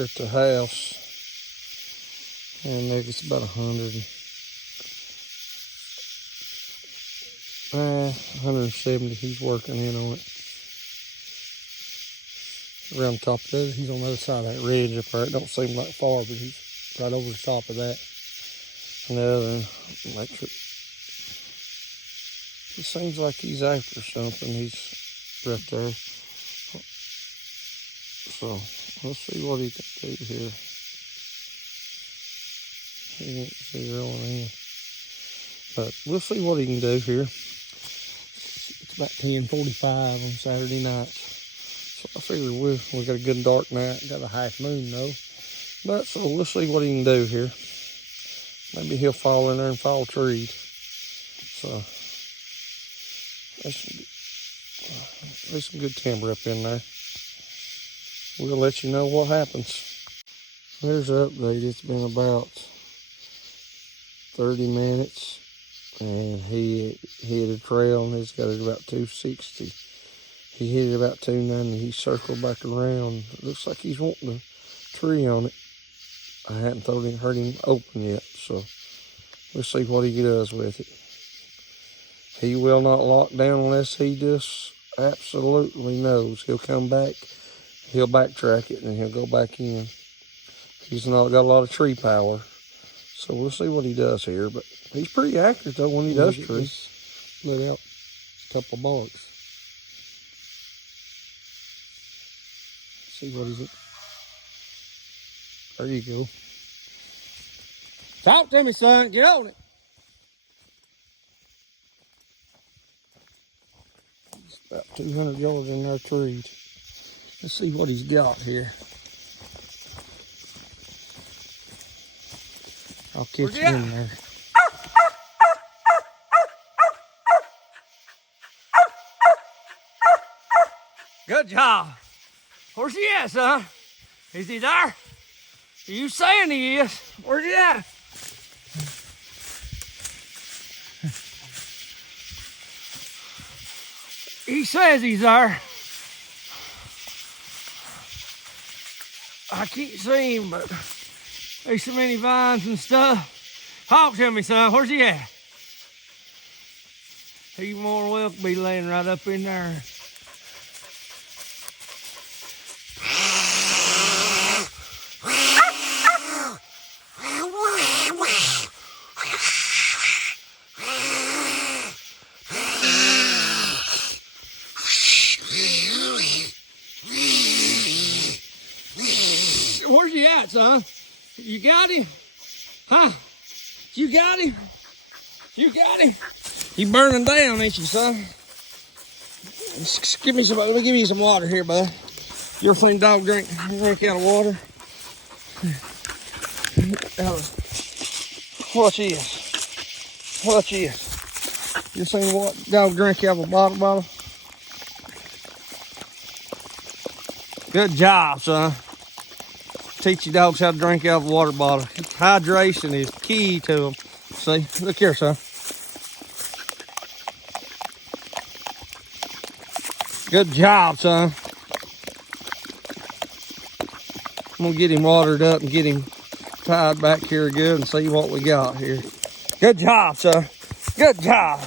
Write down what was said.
At the house, and maybe it's about 170. He's working in on it. Around the top of that, he's on the other side of that ridge up there. It don't seem like far, but he's right over the top of that. And the other electric. It seems like he's after something. He's right there. So let's see what he can do here. He won't see rolling in. But we'll see what he can do here. It's about 10:45 on Saturday night. So I figure we got a good dark night. Got a half moon though. But so we'll see what he can do here. Maybe he'll fall in there and fall treed. So there's some good timber up in there. We'll let you know what happens. There's the update. It's been about 30 minutes. And he hit a trail and he's got it about 260. He hit it about 290. He circled back around. It looks like he's wanting a tree on it. I hadn't heard him open yet, so we'll see what he does with it. He will not lock down unless he just absolutely knows. He'll come back, he'll backtrack it, and he'll go back in. He's not got a lot of tree power, so we'll see what he does here. But he's pretty accurate though when he does tree. Let out a couple of barks. See what he's at. There you go. Talk to me, son. Get on it. He's about 200 yards in there treed. Let's see what he's got here. I'll catch him in there. Good job. Where's he at, son? Is he there? Are you saying he is? Where's he at? He says he's there. I can't see him, but there's so many vines and stuff. Talk to me, son. Where's he at? He more well be laying right up in there. Where's he at, son? You got him? Huh? You got him? You got him? He burning down, ain't you, son? Give me some. Let me give you some water here, bud. You ever seen a dog drink out of water? Watch this. Watch this. You seen what dog drink out of a bottle? Good job, son. Teach your dogs how to drink out of a water bottle. Hydration is key to them. See, look here, son. Good job, son. I'm gonna get him watered up and get him tied back here good and see what we got here. Good job, son. Good job.